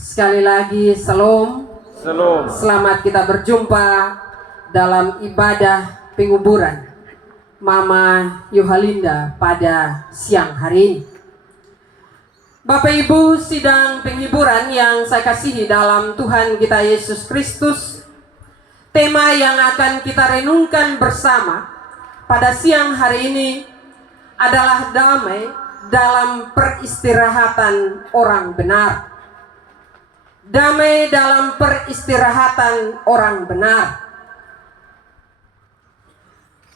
Sekali lagi, Shalom. Shalom. Selamat kita berjumpa dalam ibadah penguburan Mama Yohalinda pada siang hari ini. Bapak Ibu sidang penghiburan yang saya kasihi dalam Tuhan kita Yesus Kristus, tema yang akan kita renungkan bersama pada siang hari ini adalah damai dalam peristirahatan orang benar. Damai dalam peristirahatan orang benar.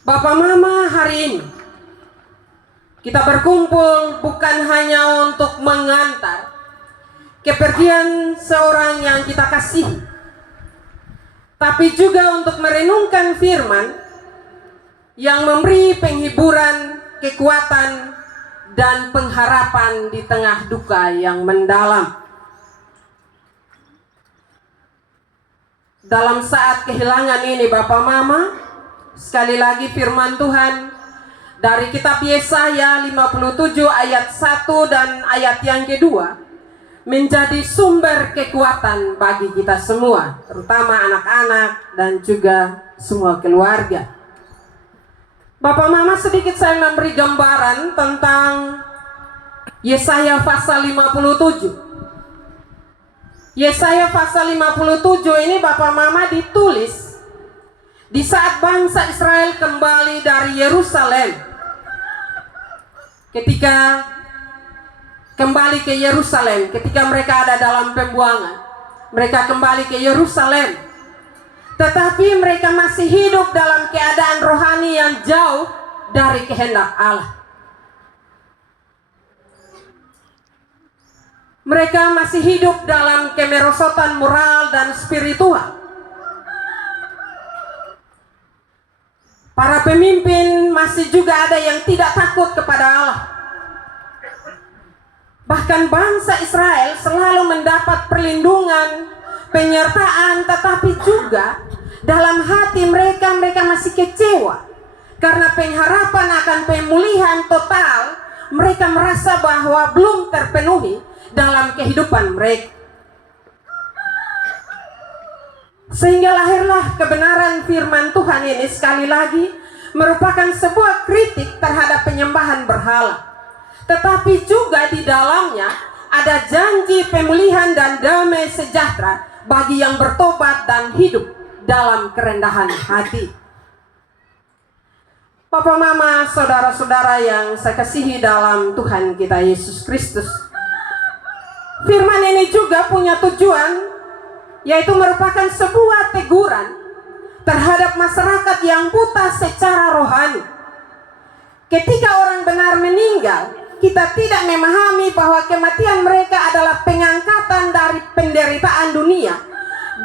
Bapak Mama, hari ini kita berkumpul bukan hanya untuk mengantar kepergian seorang yang kita kasihi, tapi juga untuk merenungkan firman yang memberi penghiburan, kekuatan, dan pengharapan di tengah duka yang mendalam. Dalam saat kehilangan ini Bapak Mama, sekali lagi firman Tuhan dari kitab Yesaya 57 ayat 1 dan ayat yang kedua menjadi sumber kekuatan bagi kita semua, terutama anak-anak dan juga semua keluarga. Bapak Mama, sedikit saya memberi gambaran tentang Yesaya pasal 57. Yesaya pasal 57 ini Bapak Mama ditulis di saat bangsa Israel kembali dari Yerusalem. Ketika kembali ke Yerusalem, ketika mereka ada dalam pembuangan, mereka kembali ke Yerusalem. Tetapi mereka masih hidup dalam keadaan rohani yang jauh dari kehendak Allah. Mereka masih hidup dalam kemerosotan moral dan spiritual. Para pemimpin masih juga ada yang tidak takut kepada Allah. Bahkan bangsa Israel selalu mendapat perlindungan, penyertaan, tetapi juga dalam hati mereka masih kecewa. Karena pengharapan akan pemulihan total, mereka merasa bahwa belum terpenuhi dalam kehidupan mereka. Sehingga lahirlah kebenaran firman Tuhan ini sekali lagi merupakan sebuah kritik terhadap penyembahan berhala. Tetapi juga di dalamnya ada janji pemulihan dan damai sejahtera bagi yang bertobat dan hidup dalam kerendahan hati. Bapak Mama, saudara-saudara yang saya kasihi dalam Tuhan kita Yesus Kristus, firman ini juga punya tujuan, yaitu merupakan sebuah teguran terhadap masyarakat yang buta secara rohani. Ketika orang benar meninggal, kita tidak memahami bahwa kematian mereka adalah pengangkatan dari penderitaan dunia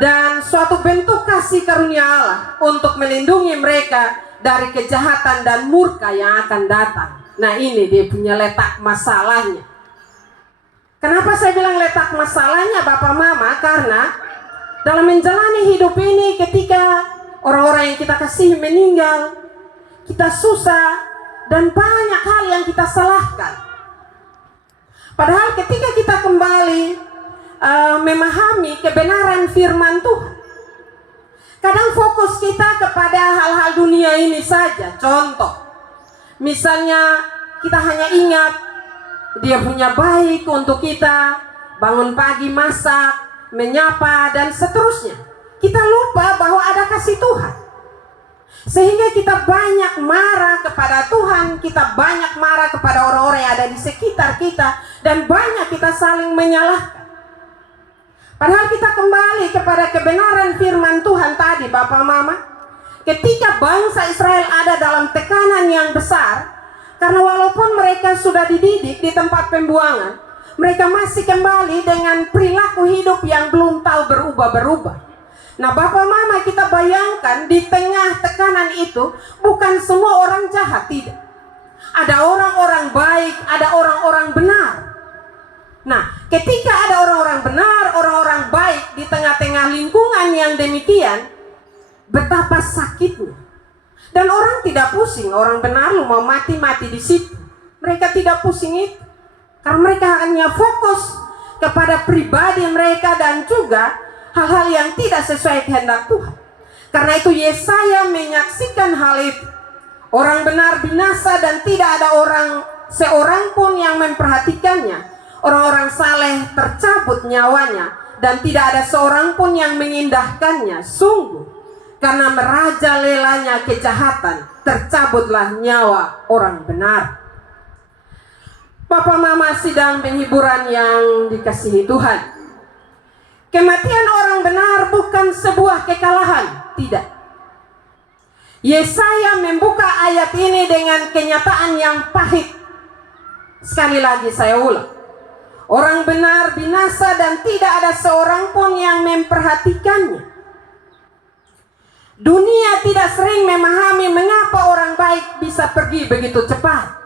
dan suatu bentuk kasih karunia Allah untuk melindungi mereka dari kejahatan dan murka yang akan datang. Nah, ini dia punya letak masalahnya. Kenapa saya bilang letak masalahnya Bapak Mama? Karena dalam menjalani hidup ini ketika orang-orang yang kita kasih meninggal, kita susah dan banyak hal yang kita salahkan. Padahal ketika kita kembali memahami kebenaran firman Tuhan, kadang fokus kita kepada hal-hal dunia ini saja. Contoh, misalnya kita hanya ingat Dia punya baik untuk kita, bangun pagi, masak, menyapa, dan seterusnya. Kita lupa bahwa ada kasih Tuhan. Sehingga kita banyak marah kepada Tuhan, kita banyak marah kepada orang-orang yang ada di sekitar kita, dan banyak kita saling menyalahkan. Padahal kita kembali kepada kebenaran firman Tuhan tadi Bapak Mama. Ketika bangsa Israel ada dalam tekanan yang besar, karena walaupun mereka sudah dididik di tempat pembuangan, mereka masih kembali dengan perilaku hidup yang belum tahu berubah-berubah. Nah Bapak Mama, kita bayangkan di tengah tekanan itu bukan semua orang jahat, tidak. Ada orang-orang baik, ada orang-orang benar. Nah ketika ada orang-orang benar, orang-orang baik di tengah-tengah lingkungan yang demikian, betapa sakitnya. Dan orang tidak pusing, orang benar lu mau mati di situ. Mereka tidak pusing itu. Karena mereka hanya fokus kepada pribadi mereka dan juga hal-hal yang tidak sesuai kehendak Tuhan. Karena itu Yesaya menyaksikan hal itu. Orang benar binasa dan tidak ada seorang pun yang memperhatikannya. Orang-orang saleh tercabut nyawanya dan tidak ada seorang pun yang mengindahkannya. Sungguh, karena merajalelanya kejahatan, tercabutlah nyawa orang benar. Bapak Mama sidang penghiburan yang dikasihi Tuhan, kematian orang benar bukan sebuah kekalahan, tidak. Yesaya membuka ayat ini dengan kenyataan yang pahit. Sekali lagi saya ulang, orang benar binasa dan tidak ada seorang pun yang memperhatikannya. Dunia tidak sering memahami mengapa orang baik bisa pergi begitu cepat.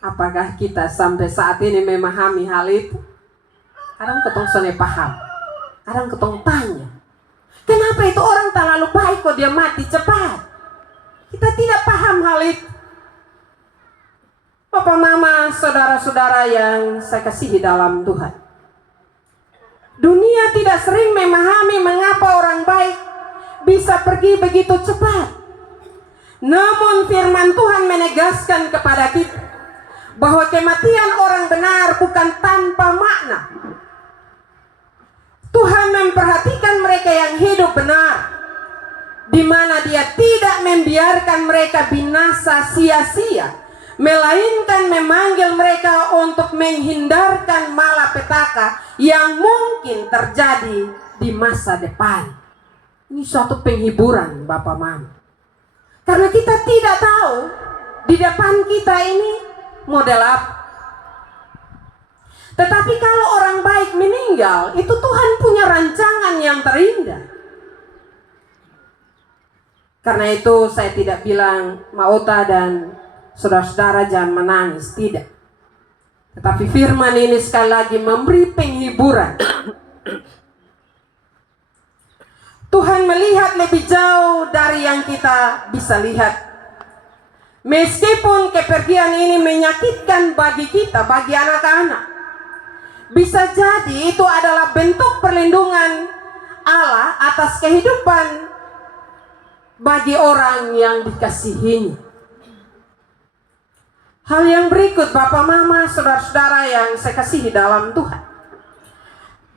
Apakah kita sampai saat ini memahami hal itu? Kadang ketong sone paham, kadang ketong tanya, kenapa itu orang terlalu baik kok dia mati cepat? Kita tidak paham hal itu. Bapak, Mama, saudara-saudara yang saya kasihi dalam Tuhan, dunia tidak sering memahami mengapa orang baik bisa pergi begitu cepat. Namun firman Tuhan menegaskan kepada kita bahwa kematian orang benar bukan tanpa makna. Tuhan memperhatikan mereka yang hidup benar, di mana Dia tidak membiarkan mereka binasa sia-sia, melainkan memanggil mereka untuk menghindarkan malapetaka yang mungkin terjadi di masa depan. Ini suatu penghiburan Bapak Mama, karena kita tidak tahu di depan kita ini model apa. Tetapi kalau orang baik meninggal, itu Tuhan punya rancangan yang terindah. Karena itu saya tidak bilang Maota dan saudara-saudara jangan menangis, tidak. Tetapi firman ini sekali lagi memberi penghiburan. Tuhan melihat lebih jauh dari yang kita bisa lihat. Meskipun kepergian ini menyakitkan bagi kita, bagi anak-anak, bisa jadi itu adalah bentuk perlindungan Allah atas kehidupan bagi orang yang dikasihinya. Hal yang berikut Bapak Mama, saudara-saudara yang saya kasihi dalam Tuhan,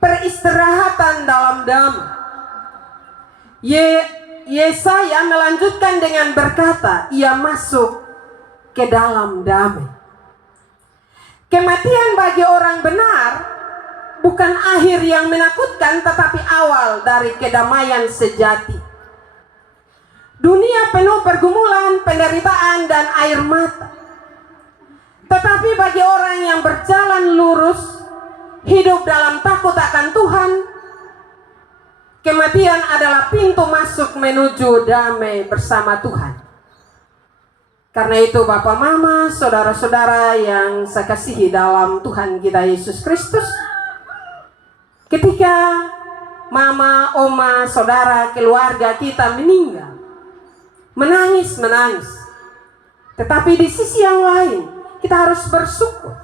peristirahatan dalam damai. Yesaya melanjutkan dengan berkata, ia masuk ke dalam damai. Kematian bagi orang benar bukan akhir yang menakutkan, tetapi awal dari kedamaian sejati. Dunia penuh pergumulan, penderitaan, dan air mata. Tetapi bagi orang yang berjalan lurus, hidup dalam takut akan Tuhan, kematian adalah pintu masuk menuju damai bersama Tuhan. Karena itu Bapak Mama, saudara-saudara yang saya kasihi dalam Tuhan kita Yesus Kristus, ketika mama, oma, saudara, keluarga kita meninggal, menangis. Tetapi di sisi yang lain, kita harus bersyukur.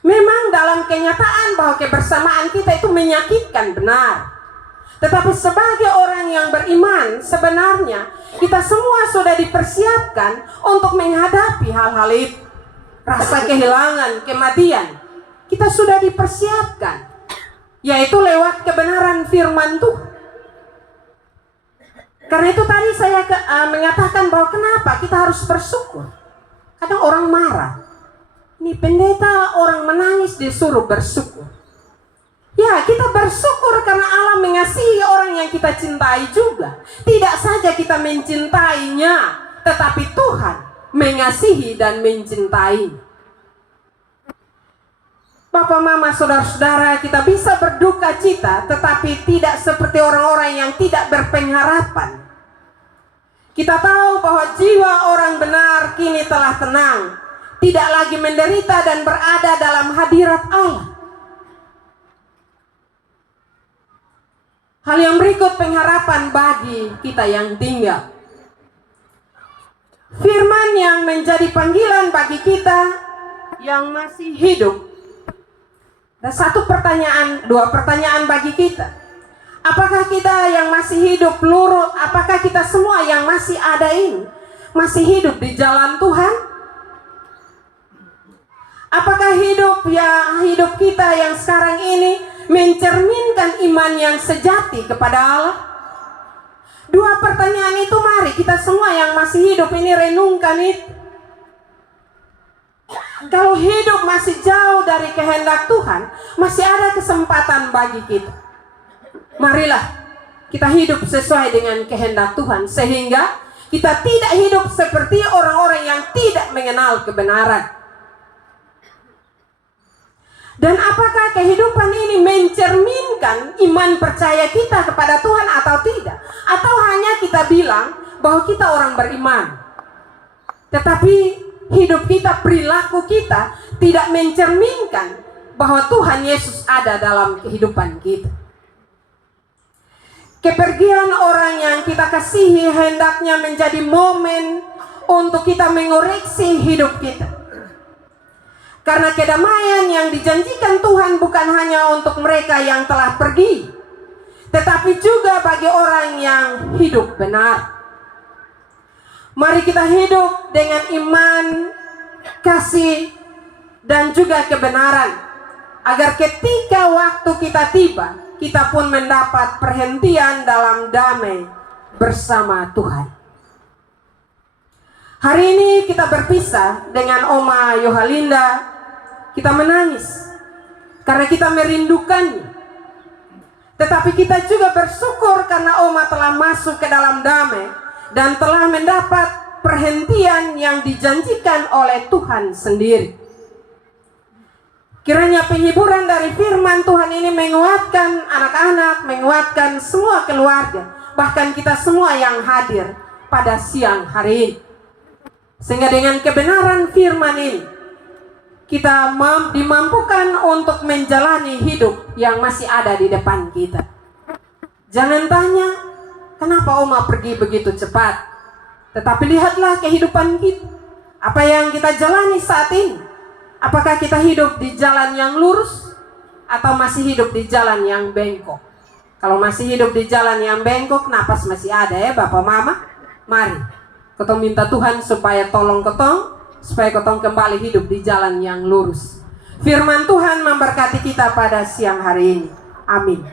Memang dalam kenyataan bahwa kebersamaan kita itu menyakitkan, benar. Tetapi sebagai orang yang beriman, sebenarnya kita semua sudah dipersiapkan untuk menghadapi hal-hal itu. Rasa kehilangan, kematian, kita sudah dipersiapkan, yaitu lewat kebenaran firman Tuhan. Karena itu tadi saya mengatakan bahwa kenapa kita harus bersyukur. Kadang orang marah, ini pendeta orang menangis disuruh bersyukur. Ya, kita bersyukur karena Allah mengasihi orang yang kita cintai juga. Tidak saja kita mencintainya, tetapi Tuhan mengasihi dan mencintai. Bapak, Mama, saudara-saudara, kita bisa berduka cita, tetapi tidak seperti orang-orang yang tidak berpengharapan. Kita tahu bahwa jiwa orang benar kini telah tenang, tidak lagi menderita dan berada dalam hadirat Allah. Hal yang berikut pengharapan bagi kita yang tinggal. Firman yang menjadi panggilan bagi kita, yang masih hidup, ada dua pertanyaan bagi kita. Apakah kita yang masih hidup apakah kita semua yang masih ada ini masih hidup di jalan Tuhan? Apakah hidup kita yang sekarang ini mencerminkan iman yang sejati kepada Allah? Dua pertanyaan itu mari kita semua yang masih hidup ini renungkan itu. Kalau hidup masih jauh dari kehendak Tuhan, masih ada kesempatan bagi kita. Marilah kita hidup sesuai dengan kehendak Tuhan, sehingga kita tidak hidup seperti orang-orang yang tidak mengenal kebenaran. Dan apakah kehidupan ini mencerminkan iman percaya kita kepada Tuhan atau tidak? Atau hanya kita bilang bahwa kita orang beriman, tetapi hidup kita, perilaku kita tidak mencerminkan bahwa Tuhan Yesus ada dalam kehidupan kita. Kepergian orang yang kita kasihi hendaknya menjadi momen untuk kita mengoreksi hidup kita. Karena kedamaian yang dijanjikan Tuhan bukan hanya untuk mereka yang telah pergi, tetapi juga bagi orang yang hidup benar. Mari kita hidup dengan iman, kasih, dan juga kebenaran, agar ketika waktu kita tiba, kita pun mendapat perhentian dalam damai bersama Tuhan. Hari ini kita berpisah dengan Oma Yohalinda. Kita menangis karena kita merindukannya. Tetapi kita juga bersyukur karena Oma telah masuk ke dalam damai dan telah mendapat perhentian yang dijanjikan oleh Tuhan sendiri. Kiranya penghiburan dari firman Tuhan ini menguatkan anak-anak, menguatkan semua keluarga, bahkan kita semua yang hadir pada siang hari ini. Sehingga dengan kebenaran firman ini, kita dimampukan untuk menjalani hidup yang masih ada di depan kita. Jangan tanya, kenapa Oma pergi begitu cepat? Tetapi lihatlah kehidupan kita. Apa yang kita jalani saat ini? Apakah kita hidup di jalan yang lurus? Atau masih hidup di jalan yang bengkok? Kalau masih hidup di jalan yang bengkok, napas masih ada ya Bapak Mama? Mari, ketong minta Tuhan supaya tolong ketong, supaya ketong kembali hidup di jalan yang lurus. Firman Tuhan memberkati kita pada siang hari ini. Amin.